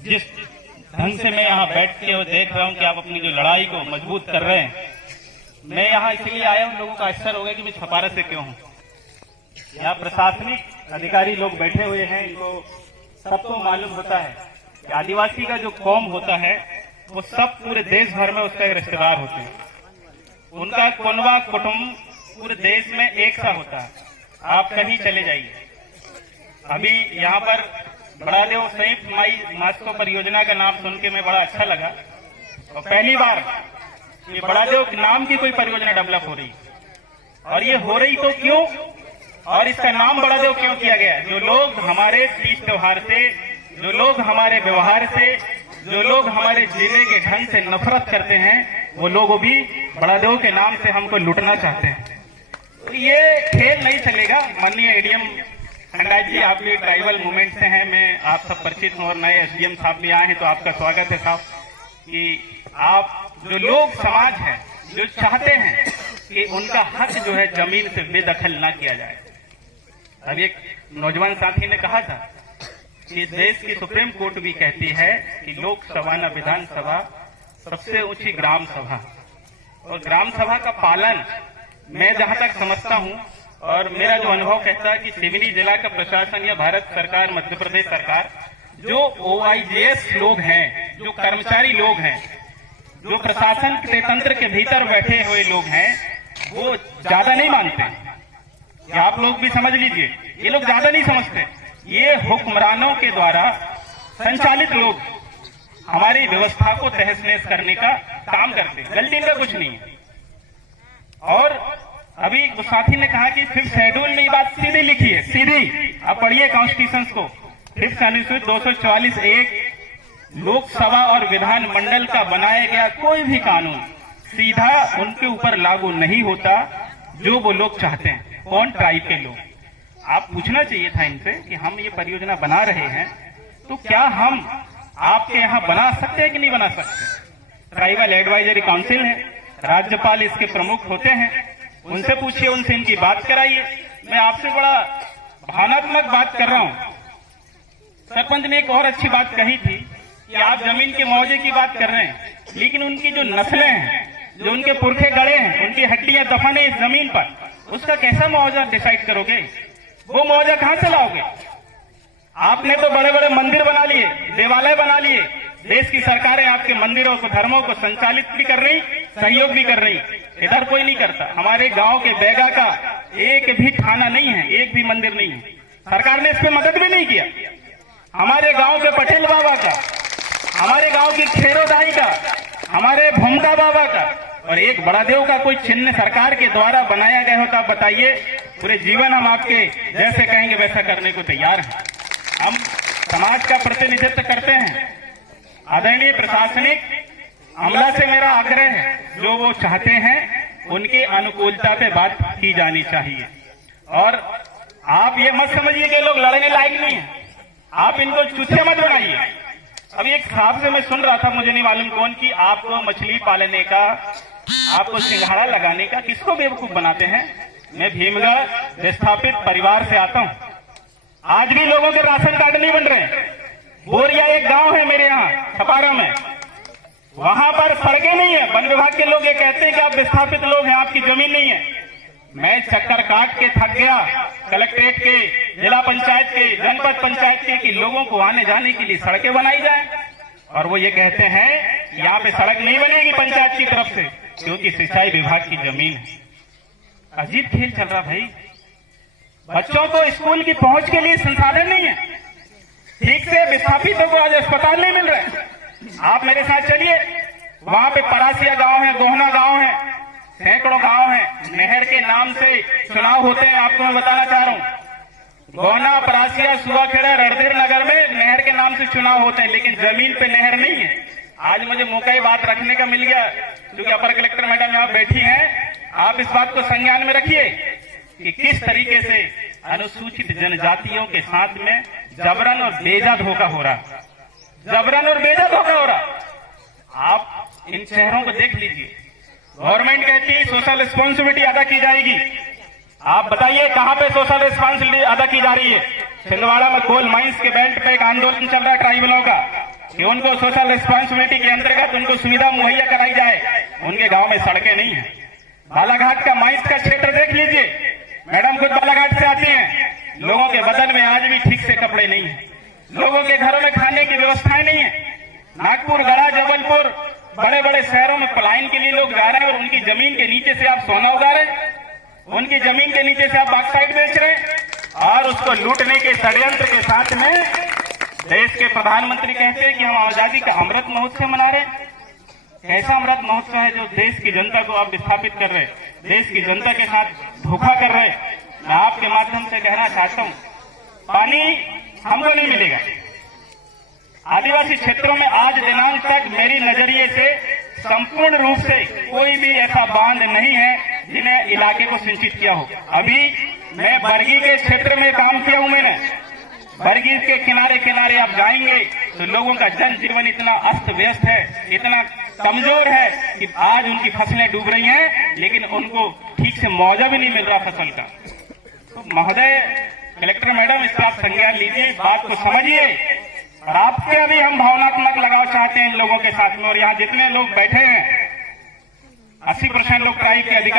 जिस ढंग से मैं यहाँ बैठ के और देख रहा हूँ कि आप अपनी जो लड़ाई को मजबूत कर रहे हैं, मैं यहाँ इसलिए आया हूँ, लोगों का आश्चर्य हो गया कि मैं छपारा से क्यों हूँ। यहाँ प्रशासनिक अधिकारी लोग बैठे हुए हैं, इनको सबको मालूम होता है कि आदिवासी का जो कौम होता है वो सब पूरे देश भर में उसका एक रिश्तेदार होते हैं। उनका कोनवा कुटुंब पूरे देश में एक सा होता है। आप कहीं चले जाइए, अभी यहाँ पर बड़ादेव संयुक्त माई मास्को परियोजना का नाम सुन के मैं बड़ा अच्छा लगा, और पहली बार ये बड़ादेव के नाम की कोई परियोजना डेवलप हो रही, और ये हो रही तो क्यों, और इसका नाम बड़ादेव क्यों किया गया। जो लोग हमारे तीज त्योहार से, जो लोग हमारे व्यवहार से, जो लोग हमारे जीने के ढंग से नफरत करते हैं, वो लोग भी बड़ादेव के नाम से हमको लूटना चाहते हैं। तो ये खेल नहीं चलेगा। माननीय एडीएम खंडायत जी, आप भी ट्राइबल मूवमेंट से हैं, मैं आप सब परिचित हूँ, और नए एसडीएम साहब भी आए हैं, तो आपका स्वागत है साहब। कि आप जो लोग समाज है, जो चाहते हैं कि उनका हक जो है जमीन से बेदखल ना किया जाए। अभी एक नौजवान साथी ने कहा था कि देश की सुप्रीम कोर्ट भी कहती है कि लोकसभा न विधानसभा सबसे ऊंची ग्राम सभा, और ग्राम सभा का पालन मैं जहां तक समझता हूं, और मेरा जो अनुभव कहता है कि सिवनी जिला का प्रशासन या भारत सरकार, मध्य प्रदेश सरकार, जो OIGS लोग हैं, जो कर्मचारी लोग हैं, जो प्रशासन के तंत्र के भीतर बैठे हुए लोग हैं, वो ज्यादा नहीं मानते। ये आप लोग भी समझ लीजिए, ये लोग ज्यादा नहीं समझते। ये हुक्मरानों के द्वारा संचालित लोग हमारी व्यवस्था को तहस नहस करने का काम करते हैं, गलती इनका कुछ नहीं है। और अभी उस साथी ने कहा कि 5th शेड्यूल में ये बात सीधी लिखी है, सीधी। आप पढ़िए कॉन्स्टिट्यूशन को, 5th अनुच्छेद 244(1), लोकसभा और विधान मंडल का बनाया गया कोई भी कानून सीधा उनके ऊपर लागू नहीं होता जो वो लोग चाहते हैं। कौन? ट्राइब के लोग। आप पूछना चाहिए था इनसे कि हम ये परियोजना बना रहे हैं, तो क्या हम आपके यहाँ बना सकते हैं कि नहीं बना सकते। ट्राइबल एडवाइजरी काउंसिल है, राज्यपाल इसके प्रमुख होते हैं, उनसे पूछिए, उनसे इनकी बात कराइए। मैं आपसे बड़ा भावनात्मक बात कर रहा हूं। सरपंच ने एक और अच्छी बात कही थी कि आप जमीन के मुआवजे की बात कर रहे हैं, लेकिन उनकी जो नस्लें हैं, जो उनके पुरखे गड़े हैं, उनकी हड्डियां दफन है इस जमीन पर, उसका कैसा मुआवजा डिसाइड करोगे? वो मुआवजा कहां से लाओगे? आपने तो बड़े बड़े मंदिर बना लिए, देवालय बना लिए, देश की सरकारें आपके मंदिरों को, धर्मों को संचालित भी कर रही, सहयोग भी कर रही। इधर कोई नहीं करता। हमारे गांव के बैगा का एक भी थाना नहीं है, एक भी मंदिर नहीं है, सरकार ने इस पे मदद भी नहीं किया। हमारे गांव के पटेल बाबा का, हमारे गांव की खेरोदाई का, हमारे भूमका बाबा का और एक बड़ादेव का कोई चिन्ह सरकार के द्वारा बनाया गया हो तो आप बताइए। पूरे जीवन हम आपके जैसे कहेंगे वैसा करने को तैयार हैं। हम समाज का प्रतिनिधित्व करते हैं। आदरणीय प्रशासनिक अमला से मेरा आग्रह है, जो वो चाहते हैं उनके अनुकूलता पे बात की जानी चाहिए। और आप ये मत समझिए कि लोग लड़ने लायक नहीं है, आप इनको चूतिया मत बनाइए। अभी एक साहब से मैं सुन रहा था, मुझे नहीं मालूम कौन, कि आपको मछली पालने का, आपको सिंघाड़ा लगाने का किसको बेवकूफ बनाते हैं। मैं भीमगढ़ विस्थापित परिवार से आता हूं। आज भी लोगों के राशन कार्ड नहीं बन रहे। बोरिया एक गांव है मेरे यहाँ छपारा में, वहां पर सड़कें नहीं है। वन विभाग के लोग ये कहते हैं कि आप विस्थापित लोग हैं, आपकी जमीन नहीं है। मैं चक्कर काट के थक गया कलेक्ट्रेट के, जिला पंचायत के, जनपद पंचायत के, कि लोगों को आने जाने के लिए सड़कें बनाई जाए, और वो ये कहते हैं यहाँ पे सड़क नहीं बनेगी पंचायत की तरफ से क्योंकि सिंचाई विभाग की जमीन है। अजीब खेल चल रहा भाई। बच्चों को स्कूल की पहुंच के लिए संसाधन नहीं है, ठीक से विस्थापितों को आज अस्पताल नहीं मिल रहे। आप मेरे साथ चलिए, वहां पे परासिया गांव है, गोहना गांव है, सैकड़ों गांव है। नहर के नाम से चुनाव होते हैं, आपको मैं बताना चाह रहा हूं। गोहना, परासिया, सुवाखेड़ा, रणधीर नगर में नहर के नाम से चुनाव होते हैं, लेकिन जमीन पे नहर नहीं है। आज मुझे मौका ही बात रखने का मिल गया, क्योंकि अपर कलेक्टर मैडम यहाँ बैठी हैं। आप इस बात को संज्ञान में रखिए कि किस तरीके से अनुसूचित जनजातियों के साथ में जबरन और बेजा धोखा हो रहा, जबरन और बेजा धोखा हो रहा। आप इन शहरों को देख लीजिए। गवर्नमेंट कहती है सोशल रिस्पॉन्सिबिलिटी अदा की जाएगी। आप बताइए कहां पे सोशल रिस्पॉन्सिबिलिटी अदा की जा रही है? छिंदवाड़ा में कोल माइंस के बेल्ट पे एक आंदोलन चल रहा है ट्राइबलों का। कि उनको सोशल रिस्पॉन्सिबिलिटी के अंतर्गत उनको सुविधा मुहैया कराई जाए। उनके गांव में सड़कें नहीं है। बालाघाट का माइंस का क्षेत्र देख लीजिए, मैडम खुद बालाघाट से आती हैं, लोगों के बदन में आज भी ठीक से कपड़े नहीं है, लोगों के घरों में खाने की व्यवस्थाएं नहीं है। नागपुर, गढ़ा, जबलपुर, बड़े बड़े शहरों में पलायन के लिए लोग जा रहे हैं और उनकी जमीन के नीचे से आप सोना उगा रहे हैं, उनकी जमीन के नीचे से आप बॉक्साइट बेच रहे हैं और उसको लूटने के षड्यंत्र के साथ में देश के प्रधानमंत्री कहते हैं कि हम आजादी का अमृत महोत्सव मना रहे हैं। कैसा अमृत महोत्सव है जो देश की जनता को आप विस्थापित कर रहे हैं, देश की जनता के साथ धोखा कर रहे हैं। मैं आपके माध्यम से कहना चाहता हूं, पानी हमको नहीं मिलेगा। आदिवासी क्षेत्रों में आज दिनांक तक मेरी नजरिए से संपूर्ण रूप से कोई भी ऐसा बांध नहीं है जिन्हें इलाके को सिंचित किया हो। अभी मैं बरगी के क्षेत्र में काम किया हूं, मैंने बरगी के किनारे किनारे आप जाएंगे तो लोगों का जनजीवन इतना अस्त व्यस्त है, इतना कमजोर है कि आज उनकी फसलें डूब रही हैं, लेकिन उनको ठीक से मुआवजा भी नहीं मिल रहा फसल का। तो महोदय कलेक्टर मैडम, इस पर आप संज्ञान लीजिए, इस बात को समझिए और आपके अभी हम भावनात्मक लगाव चाहते हैं इन लोगों के साथ में। और यहाँ जितने लोग बैठे हैं 80% लोग ट्राइब के अधिकार